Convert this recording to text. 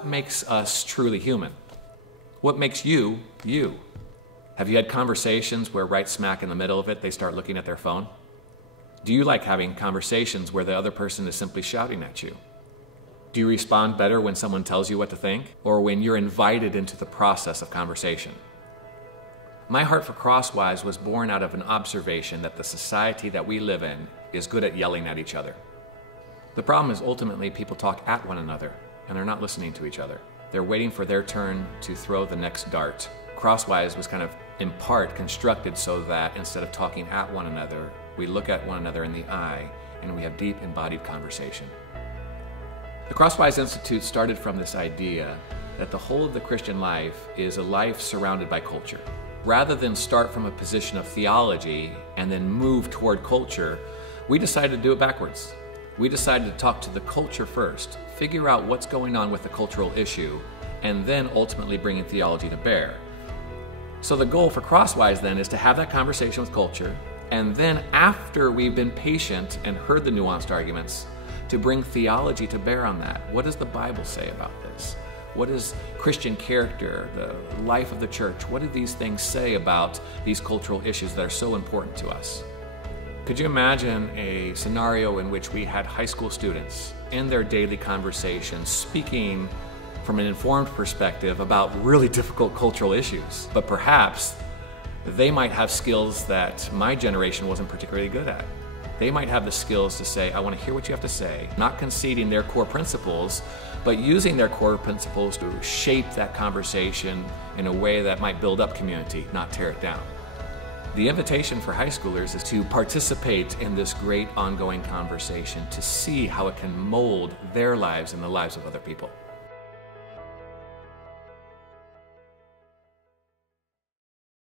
what makes us truly human? What makes you, you? Have you had conversations where right smack in the middle of it, they start looking at their phone? Do you like having conversations where the other person is simply shouting at you? Do you respond better when someone tells you what to think, or when you're invited into the process of conversation? My heart for Crosswise was born out of an observation that the society that we live in is good at yelling at each other. The problem is ultimately people talk at one another, and they're not listening to each other. They're waiting for their turn to throw the next dart. Crosswise was kind of, in part, constructed so that instead of talking at one another, we look at one another in the eye and we have deep embodied conversation. The Crosswise Institute started from this idea that the whole of the Christian life is a life surrounded by culture. Rather than start from a position of theology and then move toward culture, we decided to do it backwards. We decided to talk to the culture first, figure out what's going on with the cultural issue, and then ultimately bringing theology to bear. So the goal for Crosswise then is to have that conversation with culture, and then after we've been patient and heard the nuanced arguments, to bring theology to bear on that. What does the Bible say about this? What is Christian character, the life of the church? What do these things say about these cultural issues that are so important to us? Could you imagine a scenario in which we had high school students in their daily conversations speaking from an informed perspective about really difficult cultural issues, but perhaps they might have skills that my generation wasn't particularly good at. They might have the skills to say, I want to hear what you have to say, not conceding their core principles, but using their core principles to shape that conversation in a way that might build up community, not tear it down. The invitation for high schoolers is to participate in this great ongoing conversation, to see how it can mold their lives and the lives of other people.